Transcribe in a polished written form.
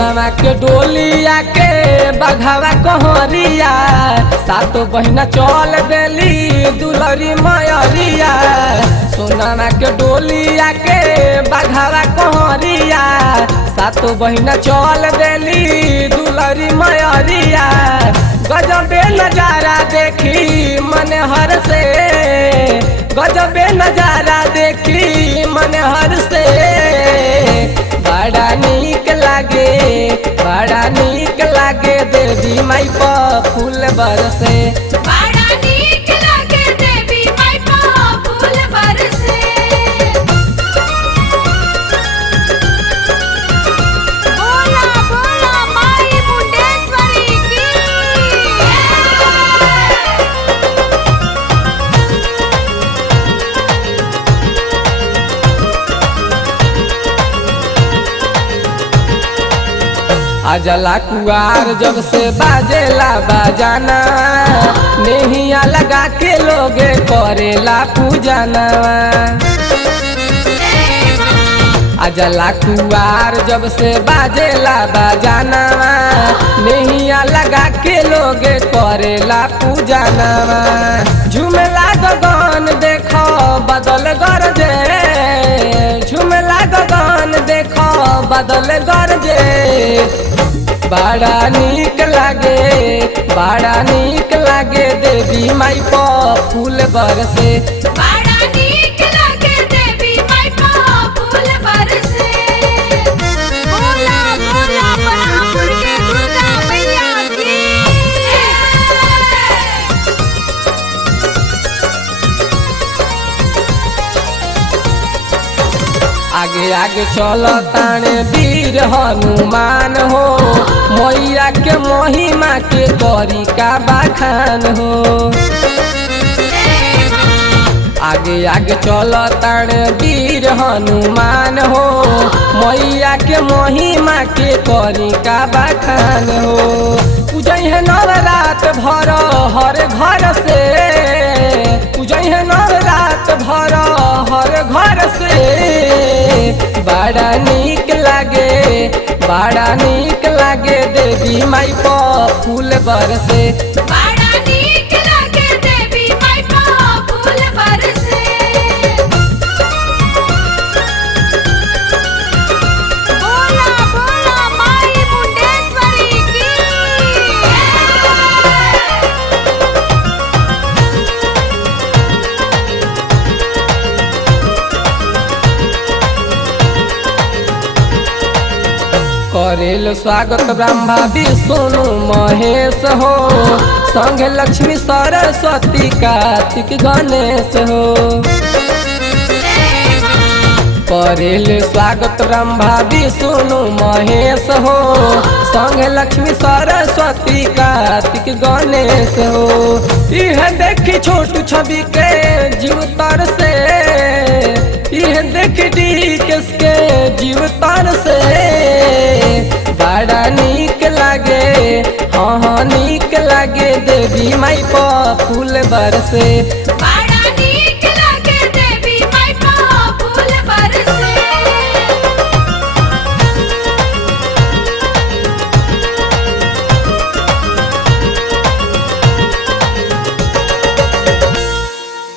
सोनामा के डोलिया के बघावा कहरिया सातो बहिना चल देली दुलरी मयरिया। सोनामा के डोलिया के बघावा कहरिया सातो बहिना चल देली दुलरी मयरिया। गजबे नजारा देखी मन हर से, गजबे नजारा देखी मन हर से। बड़ा नीक लागे, बड़ा नीक लागे देवी माई पर फूल बरसे। बड़ा नीक लागे देवी माई पर फूल बरसे। बोला बोला माई मुंडेश्वरी की। आजला कुआर जब से बाजेला बाजाना नेहिया लगा के लोगे करेला पूजना। आजला कुआर जब से बाजेला बाजाना नेहिया लगा के लोगे करेला पूजना। झुमला गगन देखो बदल गरजे, झुमला गगन देखो बदल गरजे। बड़ा नीक लागे, बड़ा नीक लागे देवी माई पर फूल बरसे। बड़ा नीक लागे देवी माई पर फूल बरसे। बोला बोला बरहापुर के दुर्गा मैया की। आगे आगे चलो ताने वीर हनुमान हो, मैया के महिमा के करी का बखान हो। आगे आगे चलो ताने वीर हनुमान हो, मैया के महिमा के करी का बखान हो। पूजै है नवरात भर हर घर से, पूजै है नवरात भर हर घर से। बड़ा नीक लागे, बड़ा नीक लागे देवी माई पर फूल बरसे। बड़ा नीक लागे देवी माई पर फूल बरसे। बोला बोला माई मुंडेश्वरी की। करेल स्वागत ब्रह्मा विष्णु महेश हो, संग लक्ष्मी सरस्वती कार्तिक गणेश हो। करेल स्वागत ब्रह्मा विष्णु महेश हो, संग लक्ष्मी सरस्वती कार्तिक गणेश हो। यह देखी छोटू छवि के जीव तर से, यह देखी डी किसके जीव तर से। बड़ा नीक लागे, हाँ हाँ नीक लागे देवी माई पर फूल बरसे।